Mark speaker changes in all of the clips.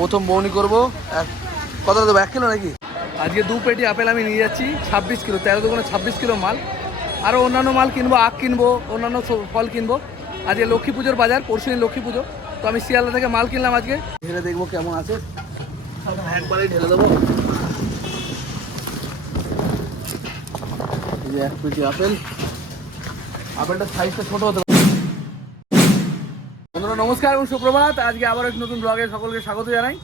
Speaker 1: প্রথম বৌনি করব। কত দেবো? এক কিলো নাকি? আজকে দু পেটি আপেল আমি নিয়ে যাচ্ছি ছাব্বিশ কিলো তেরো দোকানে ছাব্বিশ কিলো মাল। আরও অন্যান্য মাল কিনবো আখ কিনবো অন্যান্য ফল কিনবো। আজকে লক্ষ্মী পুজোর বাজার পরশু দিন লক্ষ্মী পুজো। তো আমি শিয়ালদা থেকে মাল কিনলাম আজকে। ঢেলে দেখব কেমন আছে। একবারেই ঢেলে দেবো। এক পেটি আপেল। আপেলটা সাইজটা ছোটো হতে নমস্কার এবং সুপ্রভাত। আজকে আবার এক নতুন ব্লগে সকলকে স্বাগত জানাই।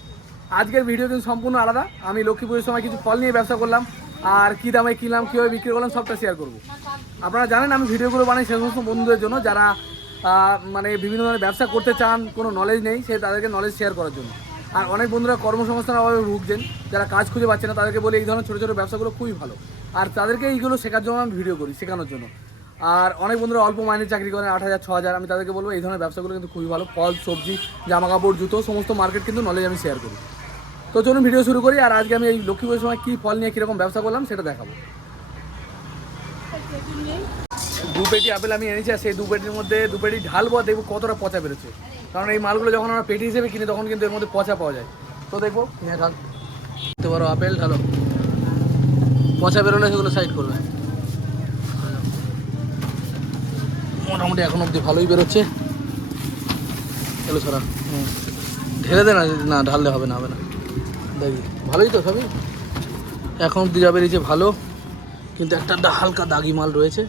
Speaker 1: আজকের ভিডিও কিন্তু সম্পূর্ণ আলাদা। আমি লক্ষ্মী পুজোর সময় কিছু ফল নিয়ে ব্যবসা করলাম। আর কী দামে কিনলাম, কীভাবে বিক্রি করলাম, সবটা শেয়ার করব। আপনারা জানেন, আমি ভিডিওগুলো বানাই সে সমস্ত বন্ধুদের জন্য। যারা মানে বিভিন্ন ধরনের ব্যবসা করতে চান, কোনো নলেজ নেই, সে তাদেরকে নলেজ শেয়ার করার জন্য। আর অনেক বন্ধুরা কর্মসংস্থানের অভাবে ভুগছেন। যারা কাজ খুঁজে পাচ্ছে না, তাদেরকে বলে এই ধরনের ছোটো ছোটো ব্যবসাগুলো খুবই ভালো। আর তাদেরকে এইগুলো শেখার জন্য আমি ভিডিও করি, শেখানোর জন্য। আর অনেক বন্ধুরা অল্প মাইনে চাকরি করেন আট হাজার, ছ হাজার। আমি তাদেরকে বলব, এই ধরনের ব্যবসাগুলো কিন্তু খুবই ভালো। ফল, সবজি জামা কাপড় জুতো, সমস্ত মার্কেট কিন্তু নলেজ আমি শেয়ার করি। তো চলুন ভিডিও শুরু করি, আর আজকে আমি এই লক্ষ্মী পুজোর সময় কী ফল নিয়ে কীরকম ব্যবসা করলাম সেটা দেখাবো। দু পেটি আপেল আমি এনেছি, আর সেই দু পেটির মধ্যে, দু পেটি ঢালবো, আর দেখব কতটা পচা বেরোচ্ছে কারণ এই মালগুলো যখন আমরা পেটি হিসেবে কিনি, তখন কিন্তু এর মধ্যে পচা পাওয়া যায়। তো দেখব হ্যাঁ ঢাল। পারো আপেল, ঢালো। পচা বেরোলে সেগুলো সাইড করবে। মোটামুটি এখন অবধি ভালোই বেরোচ্ছে। চলো ছড়া হুম ঢেলে দে না না, ঢাললে হবে না হবে না। দেখি, ভালোই তো সবই। এখন অবধি যা বেরিয়েছে ভালো, কিন্তু একটা হালকা দাগি মাল রয়েছে।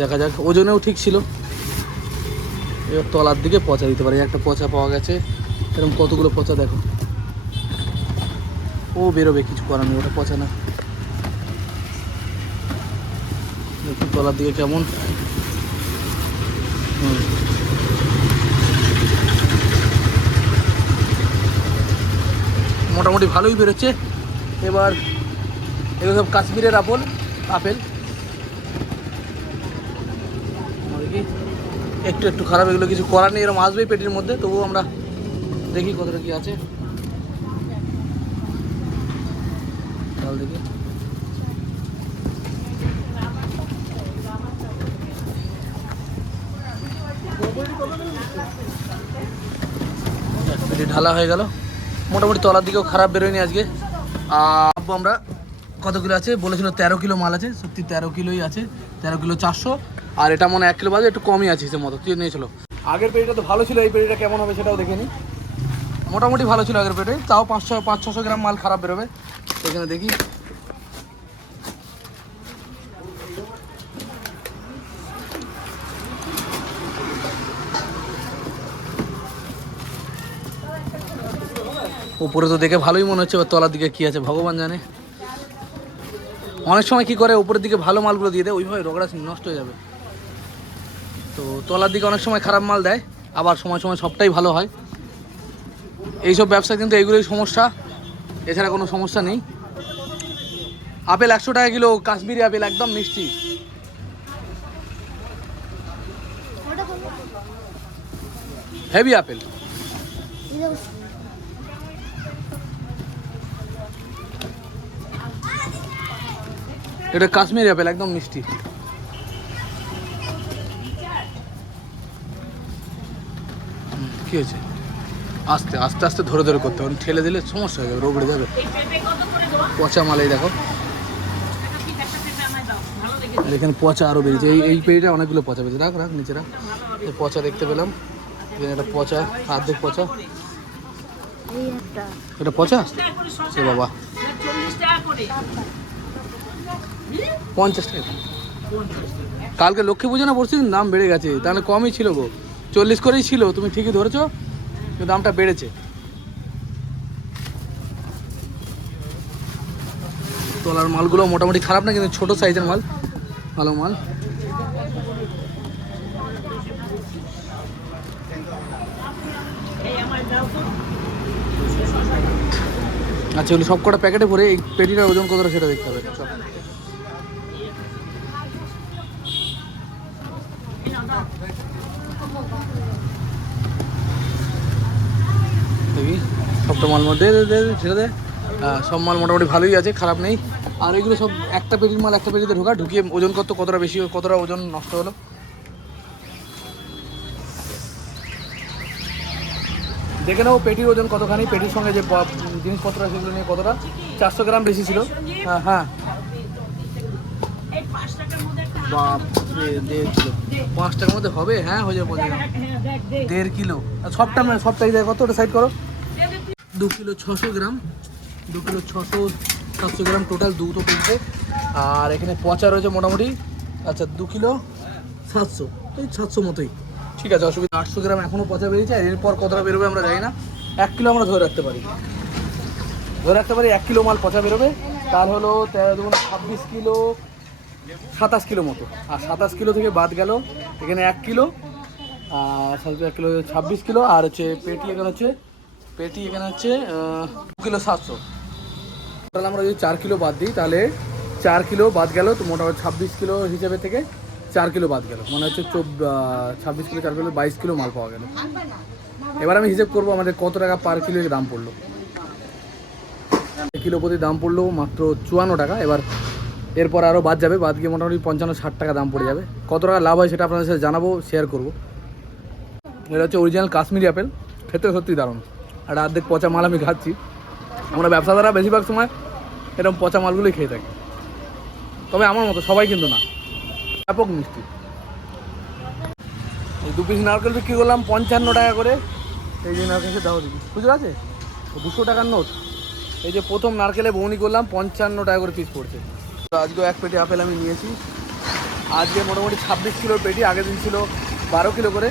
Speaker 1: দেখা যাক, ওজনেও ঠিক ছিল। এবার তলার দিকে পচা দিতে পারে, একটা পচা পাওয়া গেছে। এরকম কতগুলো পচা দেখো। ও বেরোবে, কিছু করার নেই, ওটা পচা না। দেখি তলার দিকে কেমন? হুম। মোটামুটি ভালোই বেরোচ্ছে। এবার এগুলো সব কাশ্মীরের আপেল আপেল। একটু একটু খারাপ, এগুলো কিছু করার নেই এরকম আসবেই পেটির মধ্যে, তবুও আমরা দেখি কতটা কি আছে। দেখি। এক পেটি ঢালা হয়ে গেল মোটামুটি তলার দিকেও খারাপ বেরোয়নি আজকে। আমরা কত কিলো আছে? বলেছিল তেরো কিলো মাল আছে সত্যি তেরো কিলোই আছে তেরো কিলো চারশো। আর এটা মনে এক কিলো বাজে একটু কমই আছে হিসেব মতো তুই নিয়েছিল আগের পেটিটা তো ভালো ছিল এই পেটিটা কেমন হবে সেটাও দেখে নিই মোটামুটি ভালো ছিল আগের পেটে তাও পাঁচশো পাঁচ ছশো গ্রাম মাল খারাপ বেরোবে। এখানে দেখি। উপরে তো দেখে ভালোই মনে হচ্ছে তলার দিকে কি আছে ভগবান জানে। অনেক সময় কি করে, উপরের দিকে ভালো মালগুলো দিয়ে দেয়, ওইভাবে রগড়া নষ্ট হয়ে যাবে। তো তলার দিকে অনেক সময় খারাপ মাল দেয়, আবার সময় সময় সবটাই ভালো হয়। এইসব ব্যবসা কিন্তু এগুলোই সমস্যা, এছাড়া কোনো সমস্যা নেই। আপেল একশো টাকা কিলো, কাশ্মীরি আপেল একদম মিষ্টি। হেভি আপেল এটা কাশ্মীরি আপেল একদম মিষ্টি। কি হয়েছে? আস্তে আস্তে আস্তে ধরে ধরে করতে হবে ঠেলে দিলে সমস্যা হয়ে যাবে রোগড়ে যাবে। পচা মালাই দেখো। এখানে পচা আরও বেরিয়েছে। এই এই পেড়িটা অনেকগুলো পচা বেরিয়েছে রাখ রাখ নিচে রাখ। এই পচা দেখতে পেলাম। এখানে একটা পচা অর্ধেক পচা। এটা পচা? সে বাবা। পঞ্চাশ টাকা। কালকে লক্ষ্মী পুজো না পড়ছি দাম বেড়ে গেছে, তাহলে কমই ছিল গো। চল্লিশ করেই ছিল, তুমি ঠিকই ধরেছো, কিন্তু দামটা বেড়েছে। তলার মালগুলো মোটামুটি খারাপ না, কিন্তু ছোট সাইজের মাল, ভালো মাল। আচ্ছা সব কটা প্যাকেটে ভরে এই পেটিটার ওজন কতটা সেটা দেখতে হবে চল। দেখি সবটা মাল দে দে দে, ছেড়ে দে। সব মাল মোটামুটি ভালোই আছে খারাপ নেই। আর এগুলো সব একটা পেটির মাল একটা পেটিতে ঢোকা ঢুকিয়ে ওজন কত কতটা বেশি কতটা ওজন নষ্ট হলো। দেখে নেব পেটির ওজন কতখানি পেটির সঙ্গে যে জিনিসপত্র আছে সেগুলো নিয়ে কতটা। চারশো গ্রাম বেশি ছিল। হ্যাঁ হ্যাঁ। পাঁচ টাকার মধ্যে হবে? হ্যাঁ হয়ে যাবে দেড় কিলো। সবটা সবটাই কত ওটা সাইড করো? দু কিলো ছশো গ্রাম, দু কিলো ছশো সাতশো গ্রাম টোটাল দুটো কিনতে আর এখানে পচা রয়েছে মোটামুটি আচ্ছা দু কিলো সাতশো, এই সাতশো মতোই। ঠিক আছে, অসুবিধা আটশো গ্রাম এখনও পচা বেরিয়েছে, আর এরপর কতটা বেরোবে আমরা জানি না। এক কিলো আমরা ধরে রাখতে পারি। ধরে রাখতে পারি এক কিলো মাল পচা বেরোবে। তার হলো তেরো দুগুণ ছাব্বিশ কিলো, সাতাশ কিলো মতো। আর সাতাশ কিলো থেকে বাদ গেল, এখানে এক কিলো, আর এক কিলো ছাব্বিশ কিলো, আর হচ্ছে পেটি এখানে হচ্ছে পেটি এখানে হচ্ছে কিলো সাতশো। তাহলে আমরা যদি চার কিলো বাদ দিই, তাহলে চার কিলো বাদ গেল তো মোটামুটি ছাব্বিশ কিলো হিসেবে থেকে চার কিলো বাদ গেল। মানে হচ্ছে ছাব্বিশ কিলো, চার কিলো, বাইশ কিলো মাল পাওয়া গেল। এবার আমি হিসেব করব আমাদের কত টাকা পার কিলো দাম পড়ল। কিলো প্রতি দাম পড়ল মাত্র চুয়ান্ন টাকা, এবার এরপর আরও বাদ যাবে, বাদ গিয়ে মোটামুটি পঞ্চান্ন, ষাট টাকা দাম পড়ে যাবে। কত টাকা লাভ হয় সেটা আপনাদের সাথে জানাব শেয়ার করব। এটা হচ্ছে অরিজিনাল কাশ্মীরি আপেল খেতে সত্যি দারুণ। আর অর্ধেক পচা মাল আমি খাচ্ছি। আমরা ব্যবসাদারা বেশিরভাগ সময় এরকম পচা মালগুলোই খেয়ে থাকি। তবে আমার মতো সবাই কিন্তু না। ব্যাপক মিষ্টি। এই দু পিস নারকেল বিক্রি করলাম পঞ্চান্ন টাকা করে। এই যে নারকেল দাও দিবি খুচরো আছে? দুশো টাকার নোট। এই যে প্রথম নারকেলে বৌনি করলাম, পঞ্চান্ন টাকা করে পিস পড়ছে। তো আজকেও এক পেটি আপেল আমি নিয়েছি। আজকে মোটামুটি ছাব্বিশ কিলোর পেটি, আগের দিন ছিল বারো কিলো করে।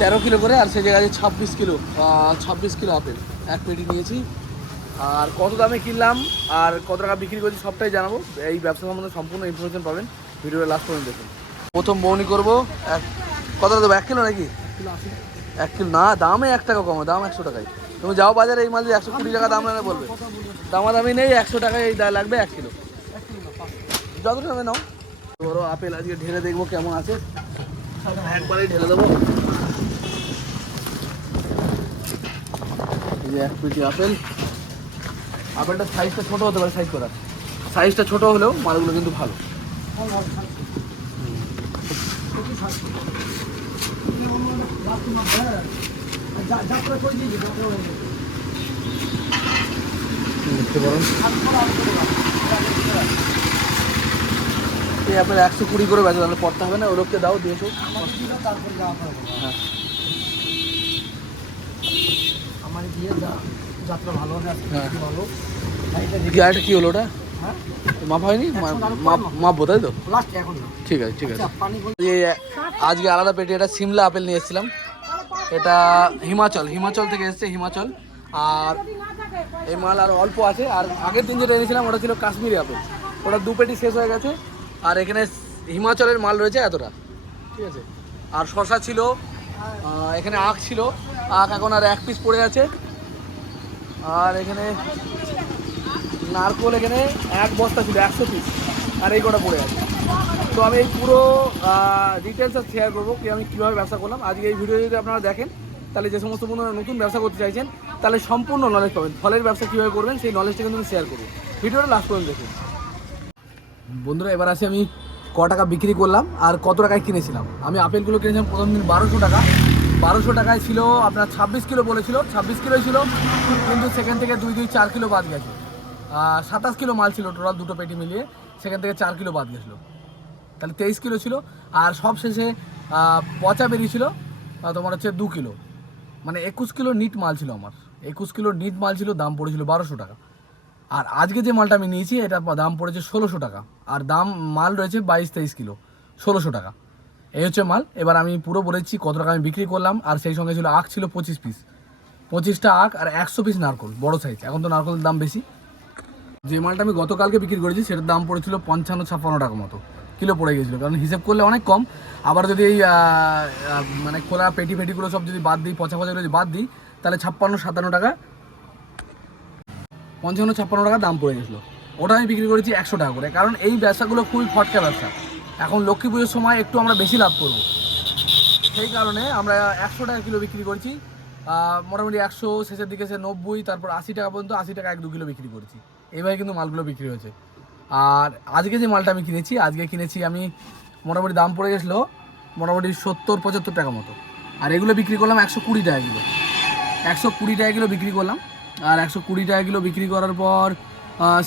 Speaker 1: তেরো কিলো করে, আর সে জায়গায় আছে ছাব্বিশ কিলো। ছাব্বিশ কিলো আপেল। এক পেটি নিয়েছি। আর কত দামে কিনলাম, আর কত টাকা বিক্রি করছি সবটাই জানাব। এই ব্যবসা সম্বন্ধে সম্পূর্ণ ইনফরমেশন পাবেন। ভিডিওর লাস্ট পর্যন্ত দেখুন। প্রথম বৌনি করব, এক কত দেবো, এক কিলো নাকি? এক কিলো, না, দামে এক টাকা কম, দাম একশো টাকায়। তুমি যাও বাজারে, এই মাল একশো কুড়ি টাকা দাম লাগে বলবে। দামাদামি নেই, একশো টাকায় এই লাগবে, এক কিলো। যত টাকা নাও। বড় আপেল আজকে ঢেলে দেখব কেমন আছে। একবারেই ঢেলে দেবো। এই যে এক আপেল। আপেলটা সাইজটা ছোট হতে পারে সাইজ করা। সাইজটা ছোট হলেও মালগুলো কিন্তু ভালো। দেখতে পারেন। এই আপনার একশো কুড়ি করে বেচা তাহলে পড়তে হবে না লোককে দাও দিয়েছ হ্যাঁ
Speaker 2: আমার দিয়ে যাত্রা ভালো হবে
Speaker 1: হ্যাঁ। কি হলো ওটা?
Speaker 2: হ্যাঁ?
Speaker 1: মাপ হয়নি? মাপ তাই তো? ঠিক আছে ঠিক আছে।
Speaker 2: আচ্ছা,
Speaker 1: এই আজকে আলাদা পেটে এটা সিমলা আপেল নিয়ে এসেছিলাম। এটা হিমাচল হিমাচল থেকে এসেছে হিমাচল। আর এই মাল আর অল্প আছে। আর আগের দিন যেটা এনেছিলাম ওটা ছিল কাশ্মীরি আপেল। ওটা দু পেটি শেষ হয়ে গেছে। আর এখানে হিমাচলের মাল রয়েছে এতটা। ঠিক আছে? আর শশা ছিল এখানে আখ ছিল। আখ এখন আর এক পিস পড়ে আছে। আর এখানে নারকোল এখানে এক বস্তা ছিল, একশো পিস আর এই কটা পড়ে আছে। তো আমি এই পুরো ডিটেলস আর শেয়ার করব, কি আমি কীভাবে ব্যবসা করলাম। আজকে এই ভিডিও যদি আপনারা দেখেন, তাহলে যে সমস্ত বন্ধুরা নতুন ব্যবসা করতে চাইছেন, তাহলে সম্পূর্ণ নলেজ পাবেন। ফলের ব্যবসা কীভাবে করবেন, সেই নলেজটা কিন্তু আমি শেয়ার করব। ভিডিওটা লাস্ট পর্যন্ত দেখুন। বন্ধুরা, এবার আসি আমি ক টাকা বিক্রি করলাম আর কত টাকায় কিনেছিলাম। আমি আপেলগুলো কিনেছিলাম প্রথম দিন বারোশো টাকা বারোশো টাকায় ছিল, আপনার ছাব্বিশ কিলো বলেছিল, ছাব্বিশ কিলোই ছিল, কিন্তু সেখান থেকে দুই দুই, চার কিলো বাদ গেছে। সাতাশ কিলো মাল ছিল টোটাল দুটো পেটি মিলিয়ে, সেখান থেকে চার কিলো বাদ গেছিল। তাহলে তেইশ কিলো ছিল, আর সব শেষে পচা বেরিয়েছিল তোমার হচ্ছে দু কিলো। মানে একুশ কিলো নিট মাল ছিল আমার। একুশ কিলো নিট মাল ছিল, দাম পড়েছিল বারোশো টাকা। আর আজকে যে মালটা আমি নিয়েছি এটা দাম পড়েছে ষোলোশো টাকা। আর দাম, মাল রয়েছে বাইশ, তেইশ কিলো, ষোলোশো টাকা। এই হচ্ছে মাল। এবার আমি পুরো বলেছি কত টাকা আমি বিক্রি করলাম, আর সেই সঙ্গে ছিল আখ ছিল পঁচিশ পিস পঁচিশটা আখ আর একশো পিস নারকল, বড় সাইজ এখন তো নারকলের দাম বেশি। যে মালটা আমি গতকালকে বিক্রি করেছি, সেটার দাম পড়েছিল পঞ্চান্ন ছাপ্পান্ন টাকা মতো। কিলো পড়ে গেছিল, কারণ হিসেব করলে অনেক কম। আবার যদি এই মানে খোলা পেটি ফেটিগুলো সব যদি বাদ দিই, পচা পচাগুলো যদি বাদ দিই, তাহলে ছাপ্পান্ন, সাতান্ন টাকা, পঞ্চান্ন, ছাপ্পান্ন টাকা দাম পড়ে গেছিল। ওটা আমি বিক্রি করেছি একশো টাকা করে। কারণ এই ব্যবসাগুলো খুবই ফটকা ব্যবসা। এখন লক্ষ্মী পুজোর সময় একটু আমরা বেশি লাভ করব। সেই কারণে আমরা একশো টাকা কিলো বিক্রি করছি। মোটামুটি একশো, শেষের দিকে সে নব্বই, তারপর আশি টাকা পর্যন্ত, আশি টাকা এক দু কিলো বিক্রি করছি। এইভাবে কিন্তু মালগুলো বিক্রি হয়েছে। আর আজকে যে মালটা আমি কিনেছি, আজকে কিনেছি আমি মোটামুটি দাম পড়ে গেছিল মোটামুটি সত্তর, পঁচাত্তর টাকা মতো। আর এগুলো বিক্রি করলাম একশো কুড়ি টাকা কিলো। একশো কুড়ি টাকা কিলো বিক্রি করলাম। আর একশো কুড়ি টাকা কিলো বিক্রি করার পর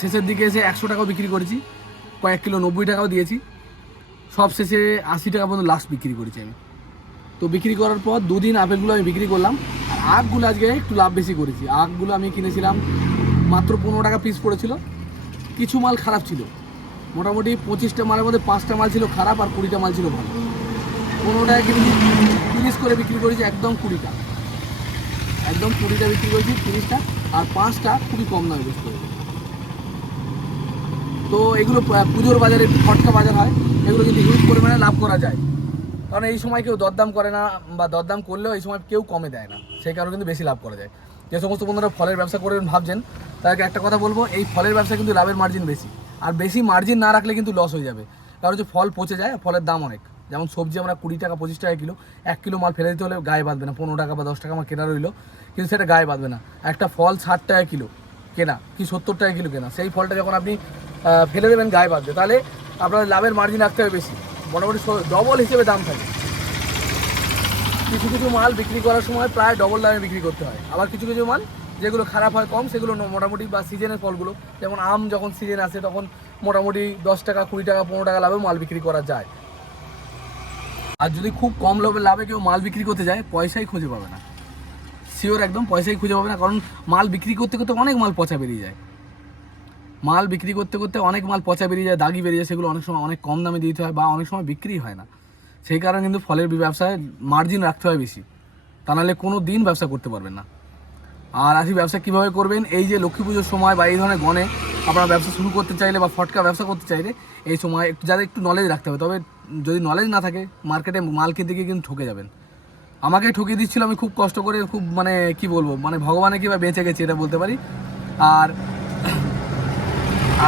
Speaker 1: শেষের দিকে এসে একশো টাকাও বিক্রি করেছি। কয়েক কিলো নব্বই টাকাও দিয়েছি। সব শেষে আশি টাকা পর্যন্ত লাস্ট বিক্রি করেছি আমি। তো বিক্রি করার পর দুদিন আপেলগুলো আমি বিক্রি করলাম। আর আখগুলো আজকে একটু লাভ বেশি করেছি। আখগুলো আমি কিনেছিলাম মাত্র পনেরো টাকা পিস পড়েছিল। কিছু মাল খারাপ ছিল। মোটামুটি পঁচিশটা মালের মধ্যে পাঁচটা মাল ছিল খারাপ আর কুড়িটা মাল ছিল ভালো। পনেরো টাকা কিনেছি তিরিশ করে বিক্রি করেছি একদম কুড়িটা। একদম কুড়িটা বিক্রি করেছি তিরিশটা। আর পাঁচটা খুবই কম দামে বিক্রি করেছি তো এগুলো পুজোর বাজারে ফটকা বাজার হয়, এগুলো কিন্তু হিউজ পরিমাণে লাভ করা যায়। কারণ এই সময় কেউ দরদাম করে না বা দরদাম করলেও এই সময় কেউ কমে দেয় না, সেই কারণে কিন্তু বেশি লাভ করা যায়। যে সমস্ত বন্ধুরা ফলের ব্যবসা করবেন ভাবছেন, তাদেরকে একটা কথা বলব, এই ফলের ব্যবসা কিন্তু লাভের মার্জিন বেশি। আর বেশি মার্জিন না রাখলে কিন্তু লস হয়ে যাবে। কারণ হচ্ছে ফল পচে যায়, ফলের দাম অনেক। যেমন সবজি আমরা কুড়ি টাকা, পঁচিশ টাকা কিলো, এক কিলো মাল ফেলে দিতে হলে গায়ে বাঁধবে না, পনেরো টাকা বা দশ টাকা আমার কেনা রইল, কিন্তু সেটা গায়ে বাঁধবে না। একটা ফল ষাট টাকা কিলো কেনা, কি সত্তর টাকা কিলো কেনা, সেই ফলটা যখন আপনি ফেলে দেবেন গায়ে বাঁধবে তাহলে আপনার লাভের মার্জিন রাখতে হবে বেশি। মোটামুটি ডবল হিসেবে দাম থাকে। কিছু কিছু মাল বিক্রি করার সময় প্রায় ডবল দামে বিক্রি করতে হয়। আবার কিছু কিছু মাল যেগুলো খারাপ হয় কম, সেগুলো মোটামুটি বা সিজনের ফলগুলো, যেমন আম যখন সিজন আসে, তখন মোটামুটি দশ টাকা, কুড়ি টাকা, পনেরো টাকা লাভে মাল বিক্রি করা যায়। আর যদি খুব কম লাভে লাভে কেউ মাল বিক্রি করতে যায়, পয়সাই খুঁজে পাবে না। শিওর একদম পয়সাই খুঁজে পাবে না, কারণ মাল বিক্রি করতে করতে অনেক মাল পচা বেরিয়ে যায়। মাল বিক্রি করতে করতে অনেক মাল পচা বেরিয়ে যায়, দাগি বেরিয়ে যায়, সেগুলো অনেক সময় অনেক কম দামে দিতে হয় বা অনেক সময় বিক্রি হয় না। সেই কারণে কিন্তু ফলের ব্যবসায় মার্জিন রাখতে হয় বেশি। তা নাহলে কোনো দিন ব্যবসা করতে পারবেন না। আর আসি ব্যবসা কীভাবে করবেন? এই যে লক্ষ্মী পুজোর সময় বা এই ধরনের গণে আপনারা ব্যবসা শুরু করতে চাইলে বা ফটকা ব্যবসা করতে চাইলে এই সময় একটু যাদের একটু নলেজ রাখতে হবে। তবে যদি নলেজ না থাকে মার্কেটে মাল কিনতে গিয়ে কিন্তু ঠকে যাবেন। আমাকে ঠকিয়ে দিচ্ছিল, আমি খুব কষ্ট করে, খুব মানে কি বলব মানে ভগবানে কিবা বেঁচে গেছি এটা বলতে পারি। আর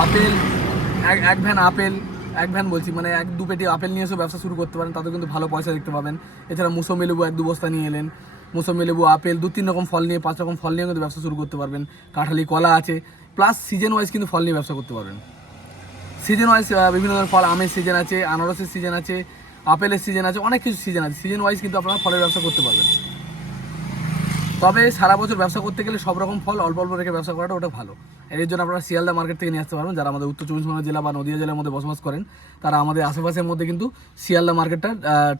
Speaker 1: আপেল, এক এক ভ্যান আপেল, এক ভ্যান বলছি মানে এক দু পেটি আপেল নিয়ে এসেও ব্যবসা শুরু করতে পারেন তাতে কিন্তু ভালো পয়সা দেখতে পাবেন। এছাড়া মুসম্বি লেবু এক দু বস্তা নিয়ে এলেন। মুসম্বি লেবু আপেল, দু তিন রকম ফল নিয়ে, পাঁচ রকম ফল নিয়ে কিন্তু ব্যবসা শুরু করতে পারবেন। কাঁঠালি, কলা আছে। প্লাস সিজন ওয়াইজ কিন্তু ফল নিয়ে ব্যবসা করতে পারবেন। সিজন ওয়াইজ বিভিন্ন ধরনের ফল, আমের সিজন আছে, আনারসের সিজন আছে, আপেলের সিজন আছে, অনেক কিছু সিজন আছে। সিজন ওয়াইজ কিন্তু আপনারা ফলের ব্যবসা করতে পারবেন। তবে সারা বছর ব্যবসা করতে গেলে সব রকম ফল অল্প অল্প রেখে ব্যবসা করাটা ওটা ভালো। এর জন্য আপনারা শিয়ালদা মার্কেট থেকে নিয়ে আসতে পারবেন, যারা আমাদের উত্তর চব্বিশ পরগনা জেলা বা নদীয়া জেলার মধ্যে বসবাস করেন, তারা আমাদের আশেপাশের মধ্যে কিন্তু শিয়ালদা মার্কেটটা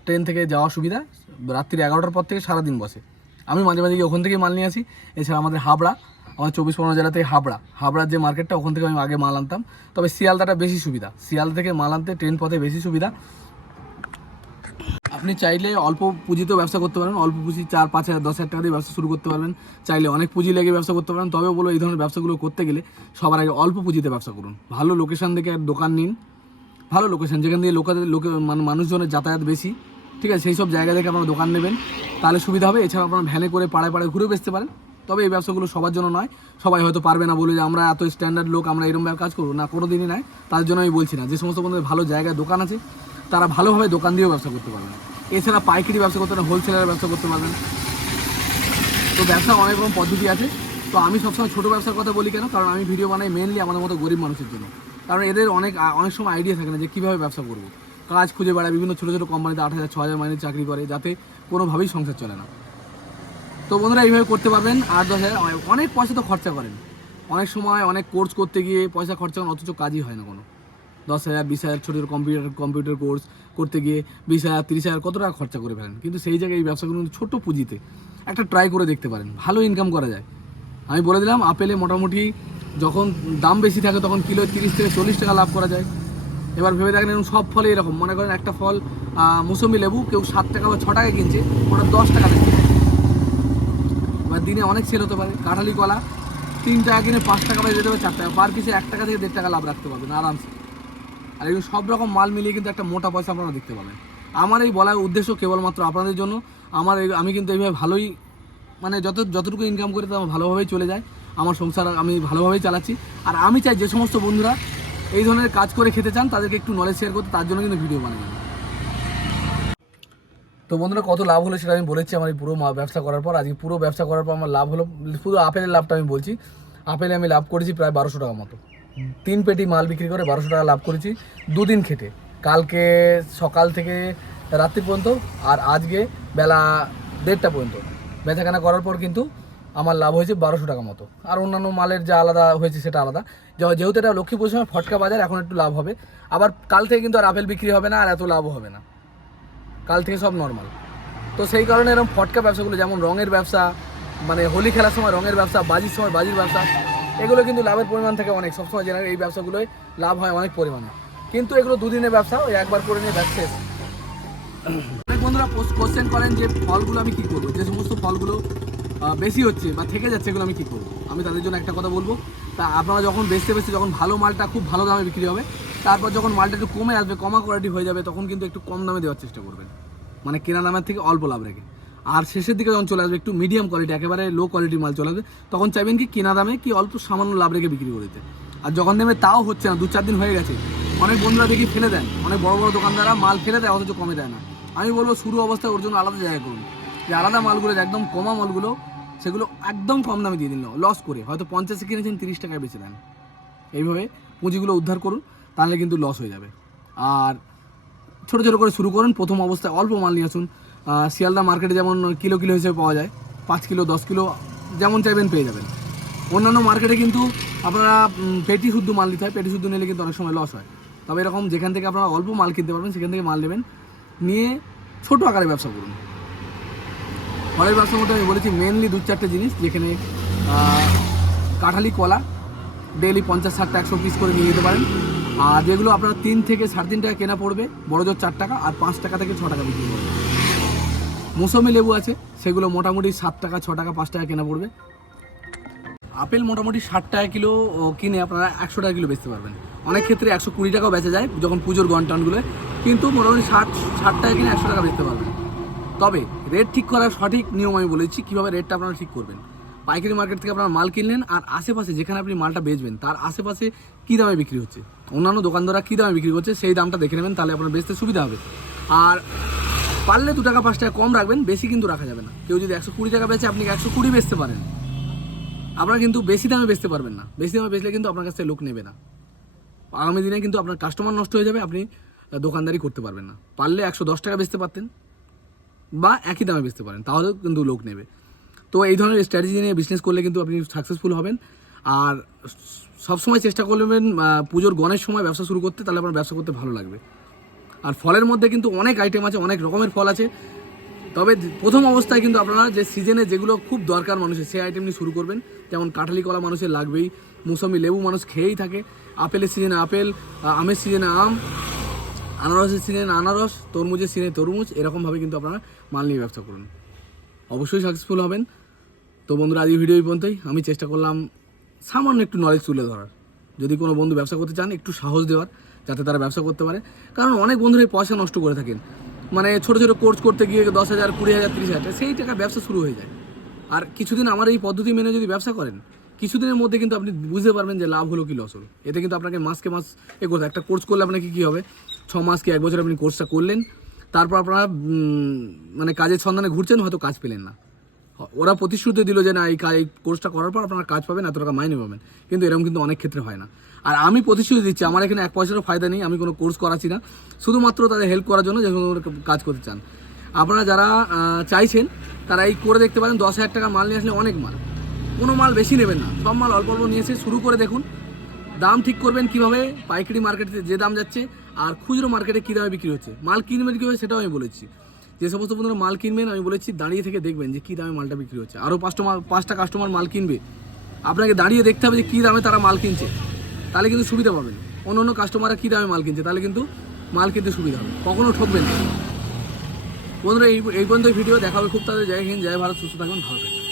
Speaker 1: ট্রেন থেকে যাওয়া সুবিধা, রাত্রি এগারোটার পর থেকে সারাদিন বসে। আমি মাঝে মাঝে গিয়ে ওখান থেকে মাল নিয়ে আসি, এছাড়া আমাদের হাবড়া আমাদের চব্বিশ পরগনা জেলা থেকে হাবড়া। হাবড়ার যে মার্কেটটা, ওখান থেকে আমি আগে মাল আনতাম। তবে শিয়ালদাটা বেশি সুবিধা। শিয়ালদা থেকে মাল আনতে, ট্রেন পথে বেশি সুবিধা। আপনি চাইলে অল্প পুঁজিতেও ব্যবসা করতে পারেন, অল্প পুঁজি চার, পাঁচ হাজার, দশ হাজার টাকা দিয়ে ব্যবসা শুরু করতে পারবেন। চাইলে অনেক পুঁজি লেগে ব্যবসা করতে পারেন, তবে বলো এই ধরনের ব্যবসাগুলো করতে গেলে সবার আগে অল্প পুঁজিতে ব্যবসা করুন। ভালো লোকেশন দেখে দোকান নিন, ভালো লোকেশন যেখান দিয়ে লোকাদের লোকে মানে মানুষজনের যাতায়াত বেশি, ঠিক আছে? সেই সব জায়গা থেকে আপনারা দোকান নেবেন, তাহলে সুবিধা হবে। এছাড়া আপনারা ভ্যানে করে পাড়ায় পাড়ায় ঘুরে বেচতে পারেন, তবে এই ব্যবসাগুলো সবার জন্য নয়। সবাই হয়তো পারবে না বলে যে আমরা এত স্ট্যান্ডার্ড লোক, আমরা এরকম কাজ করব। না কোনো দিনই নয়। তার জন্য আমি বলছি না, যে সমস্ত বন্ধুদের ভালো জায়গায় দোকান আছে তারা ভালোভাবে দোকান দিয়েও ব্যবসা করতে পারবেন এছাড়া পাইকারি ব্যবসা করতে পারেন হোলসেলার ব্যবসা করতে পারবেন তো ব্যবসা অনেক রকম পদ্ধতি আছে। তো আমি সবসময় ছোটো ব্যবসার কথা বলি কেন? কারণ আমি ভিডিও বানাই মেনলি আমাদের মতো গরিব মানুষের জন্য। কারণ এদের অনেক অনেক সময় আইডিয়া থাকে না যে কীভাবে ব্যবসা করব। কাজ খুঁজে বেড়ায়, বিভিন্ন ছোটো ছোটো কোম্পানিতে আট হাজার, ছ হাজার মাইনে চাকরি করে, যাতে কোনোভাবেই সংসার চলে না। তো বন্ধুরা, এইভাবে করতে পারবেন। আট দশ হাজার, অনেক- পয়সা তো খরচা করেন। অনেক সময় অনেক কোর্স করতে গিয়ে পয়সা খরচা করেন, অথচ কাজই হয় না কোনো। দশ হাজার, বিশ হাজার, ছোটো ছোটো কম্পিউটার কম্পিউটার কোর্স করতে গিয়ে বিশ হাজার, তিরিশ হাজার কত টাকা খরচা করে ফেলেন? কিন্তু সেই জায়গায় এই ব্যবসাগুলো ছোটো পুঁজিতে একটা ট্রাই করে দেখতে পারেন। ভালো ইনকাম করা যায়। আমি বলে দিলাম, আপেলে মোটামুটি যখন দাম বেশি থাকে তখন কিলো তিরিশ থেকে চল্লিশ টাকা লাভ করা যায়। এবার ভেবে দেখেন, এরকম সব ফলে এরকম। মনে করেন একটা ফল মুসম্বি লেবু, কেউ সাত টাকা বা ছ টাকা কিনছে ওটা দশ টাকা দিচ্ছে এবার দিনে অনেক সেল হতে পারে। কাঁঠালি কলা, তিন টাকা কিনে পাঁচ টাকা বা যেতে পারে চার টাকা। পার পিসে এক টাকা থেকে দেড় টাকা লাভ রাখতে পারবেন, আরামসে। আর এগুলো সব রকম মাল মিলিয়ে কিন্তু একটা মোটা পয়সা আপনারা দেখতে পাবেন। আমার এই বলার উদ্দেশ্য কেবলমাত্র আপনাদের জন্য। আমার এই- আমি কিন্তু এইভাবে ভালোই মানে যত যতটুকু ইনকাম করি তো আমার ভালোভাবেই চলে যায়। আমার সংসার আমি ভালোভাবেই চালাচ্ছি। আর আমি চাই যে সমস্ত বন্ধুরা এই ধরনের কাজ করে খেতে চান, তাদেরকে একটু নলেজ শেয়ার করতে, তার জন্য কিন্তু ভিডিও বানাই। তো বন্ধুরা, কত লাভ হলো সেটা আমি বলেছি আমার এই পুরো ব্যবসা করার পর। আজকে পুরো ব্যবসা করার পর আমার লাভ হলো, পুরো আপেলের লাভটা আমি বলছি। আপেলে আমি লাভ করেছি প্রায় বারোশো টাকা মতো। তিন পেটি মাল বিক্রি করে বারোশো টাকা লাভ করেছি, দুদিন খেটে। কালকে সকাল থেকে রাত্রি পর্যন্ত আর আজকে বেলা দেড়টা পর্যন্ত। বেচাকেনা করার পর কিন্তু আমার লাভ হয়েছে বারোশো টাকা মতো। আর অন্যান্য মালের যা আলাদা হয়েছে সেটা আলাদা। যেহেতু এটা লক্ষ্মীপুর সময় ফটকা বাজার, এখন একটু লাভ হবে। আবার কাল থেকে কিন্তু আর আপেল বিক্রি হবে না, আর এত লাভও হবে না। কাল থেকে সব নর্মাল তো সেই কারণে এরকম ফটকা ব্যবসাগুলো, যেমন রঙের ব্যবসা মানে হোলি খেলার সময় রঙের ব্যবসা, বাজির সময় বাজির ব্যবসা এগুলো কিন্তু লাভের পরিমাণ থেকে অনেক। সবসময় জেনারেল এই ব্যবসাগুলোয় লাভ হয় অনেক পরিমাণে। কিন্তু এগুলো দুদিনের ব্যবসা, ওই একবার করে নিয়ে ব্যবসা অনেক বন্ধুরা কোশ্চেন করেন যে ফলগুলো আমি কী করব? যে সমস্ত ফলগুলো বেশি হচ্ছে বা থেকে যাচ্ছে, এগুলো আমি কী করব? আমি তাদের জন্য একটা কথা বলব। তা আপনারা যখন বেচতে বেচতে যখন ভালো মালটা, খুব ভালো দামে বিক্রি হবে, তারপর যখন মালটা একটু কমে আসবে, কমা কোয়ালিটি হয়ে যাবে, তখন কিন্তু একটু কম দামে দেওয়ার চেষ্টা করবেন। মানে কেনা দামের থেকে অল্প লাভ রেখে। আর শেষের দিকে যখন চলে আসবে, একটু মিডিয়াম কোয়ালিটি একেবারে লো কোয়ালিটির মাল চলে আসবে, তখন চাইবেন কি কেনা দামে কি অল্প সামান্য লাভ রেখে বিক্রি করে দিতে। আর যখন দেবে তাও হচ্ছে না দু চার দিন হয়ে গেছে। অনেক বন্ধুরা দেখি ফেলে দেন। অনেক বড় বড় দোকানদাররা মাল ফেলে দেয়, অথচ কমে দেয় না। আমি বলব শুরু অবস্থায় ওর জন্য আলাদা জায়গা করুন। যে আলাদা মালগুলো একদম কমা মালগুলো, সেগুলো একদম কম দামে দিয়ে দিন লস করে। হয়তো পঞ্চাশে কিনেছেন, তিরিশ টাকায় বেচে দেন। এইভাবে পুঁজিগুলো উদ্ধার করুন, তাহলে কিন্তু লস হয়ে যাবে। আর ছোটো ছোটো করে শুরু করুন, প্রথম অবস্থায় অল্প মাল নিয়ে আসুন। শিয়ালদা মার্কেটে যেমন কিলো কিলো হিসেবে পাওয়া যায়, পাঁচ কিলো, দশ কিলো, যেমন চাইবেন পেয়ে যাবেন। অন্যান্য মার্কেটে কিন্তু আপনারা পেটি শুদ্ধ মাল নিতে হয়, পেটি শুদ্ধ নিলে কিন্তু অনেক সময় লস হয়। তবে এরকম যেখান থেকে আপনারা অল্প মাল কিনতে পারবেন, সেখান থেকে মাল নেবেন, নিয়ে ছোটো আকারে ব্যবসা করুন। ফলের ব্যবসার মধ্যে আমি বলেছি মেনলি দু চারটে জিনিস, যেখানে কাঁঠালি কলা ডেইলি পঞ্চাশ ষাটটা একশো পিস করে নিয়ে যেতে পারেন। আর যেগুলো আপনার তিন থেকে সাড়ে তিন টাকা কেনা পড়বে বড় জোর চার টাকা, আর পাঁচ টাকা থেকে ছ টাকা বিক্রি করবে। মৌসুমি লেবু আছে, সেগুলো মোটামুটি সাত টাকা, ছ টাকা, পাঁচ টাকা কেনা পড়বে। আপেল মোটামুটি ষাট টাকা কিলো কিনে আপনারা একশো টাকা কিলো বেচতে পারবেন। অনেক ক্ষেত্রে একশো কুড়ি টাকাও বেচা যায়, যখন পুজোর গন্টানগুলো কিন্তু মোটামুটি ষাট ষাট টাকা কিনে একশো টাকা বেচতে পারবেন। তবে রেট ঠিক করার সঠিক নিয়ম আমি বলেছি, কীভাবে রেটটা আপনারা ঠিক করবেন। পাইকারি মার্কেট থেকে আপনারা মাল কিনলেন, আর আশেপাশে যেখানে আপনি মালটা বেচবেন, তার আশেপাশে কী দামে বিক্রি হচ্ছে? অন্যান্য দোকানদাররা কী দামে বিক্রি করছে, সেই দামটা দেখে নেবেন, তাহলে আপনার বেচতে সুবিধা হবে। আর পারলে দু টাকা, পাঁচ টাকা কম রাখবেন, বেশি কিন্তু রাখা যাবে না। কেউ যদি একশো কুড়ি টাকা বেচে আপনি একশো কুড়ি বেচতে পারেন, আপনারা কিন্তু বেশি দামে বেচতে পারবেন না। বেশি দামে বেচলে কিন্তু আপনার কাছ থেকে লোক নেবে না। আগামী দিনে কিন্তু আপনার কাস্টমার নষ্ট হয়ে যাবে, আপনি দোকানদারি করতে পারবেন না। পারলে একশো দশ টাকা বেচতে পারতেন, বা একই দামে বেচতে পারেন তাহলেও কিন্তু লোক নেবে। তো এই ধরনের স্ট্র্যাটেজি নিয়ে বিজনেস করলে কিন্তু আপনি সাকসেসফুল হবেন। আর সবসময় চেষ্টা করবেন পুজোর গণের সময় ব্যবসা শুরু করতে, তাহলে আপনার ব্যবসা করতে ভালো লাগবে। আর ফলের মধ্যে কিন্তু অনেক আইটেম আছে, অনেক রকমের ফল আছে। তবে প্রথম অবস্থায় কিন্তু আপনারা যে সিজনে যেগুলো খুব দরকার মানুষের, সেই আইটেম নিয়ে শুরু করবেন। যেমন কাঁঠালি কলা মানুষের লাগবেই, মৌসুমি লেবু মানুষ খেয়েই থাকে। আপেলের সিজনে আপেল আমের সিজনে আম, আনারসের সিজনে আনারস, তরমুজের সিজনে তরমুজ, এরকমভাবে কিন্তু আপনারা মাল নিয়ে ব্যবসা করুন। অবশ্যই সাকসেসফুল হবেন। তো বন্ধুরা আজ ভিডিও এই পর্যন্তই। আমি চেষ্টা করলাম সামান্য একটু নলেজ তুলে ধরার। যদি কোনো বন্ধু ব্যবসা করতে চান, একটু সাহস দেওয়ার, যাতে তারা ব্যবসা করতে পারে। কারণ অনেক বন্ধুরা এই পয়সা নষ্ট করে থাকেন। মানে ছোটো ছোটো কোর্স করতে গিয়ে দশ হাজার, কুড়ি হাজার, তিরিশ হাজার সেই টাকা ব্যবসা শুরু হয়ে যায়। আর কিছুদিন আমার এই পদ্ধতি মেনে যদি ব্যবসা করেন, কিছুদিনের মধ্যে কিন্তু আপনি বুঝতে পারবেন যে লাভ হলো কি লস হলো। এতে কিন্তু আপনাকে মাসকে মাস এ করতে একটা কোর্স করলে আপনাকে কী হবে? ছ মাস কি এক বছর আপনি কোর্সটা করলেন। তারপর আপনারা মানে কাজের সন্ধানে ঘুরছেন, হয়তো কাজ পেলেন না। ওরা প্রতিশ্রুতি দিল যে না, এই কাজ এই কোর্সটা করার পর আপনারা কাজ পাবেন, এত টাকা মাইনে পাবেন। কিন্তু এরকম কিন্তু অনেক ক্ষেত্রে হয় না। আর আমি প্রতিশ্রুতি দিচ্ছি, আমার এখানে এক পয়সারও ফায়দা নেই, আমি কোনো কোর্স করাচ্ছি না। শুধুমাত্র তাদের হেল্প করার জন্য যে কাজ করতে চান। আপনারা যারা চাইছেন, তারা এই করে দেখতে পারেন, দশ হাজার টাকা মাল নিয়ে আসলে অনেক মাল। কোনো মাল বেশি নেবেন না। সব মাল অল্প অল্প নিয়ে এসে শুরু করে দেখুন। দাম ঠিক করবেন কীভাবে, পাইকারি মার্কেটে যে দাম যাচ্ছে, আর খুচরো মার্কেটে কী দামে বিক্রি হচ্ছে। মাল কিনবেন কীভাবে, সেটাও আমি বলেছি যে সমস্ত বন্ধুরা মাল কিনবেন, আমি বলেছি দাঁড়িয়ে থেকে দেখবেন যে কী দামে মালটা বিক্রি হচ্ছে। আরও পাঁচটা মাল, পাঁচটা কাস্টমার মাল কিনবে। আপনাকে দাঁড়িয়ে দেখতে হবে যে কী দামে তারা মাল কিনছে। তাহলে কিন্তু সুবিধা পাবেন। অন্য অন্য কাস্টমাররা কী দামে মাল কিনছে, তাহলে কিন্তু মাল কিনতে সুবিধা হবে। কখনও ঠকবেন না। বন্ধুরা, এই এই পর্যন্ত ভিডিও দেখাবে খুব তাদের জয় হিন্দ, জয় ভারত, সুস্থ থাকবেন ভালো থাকবেন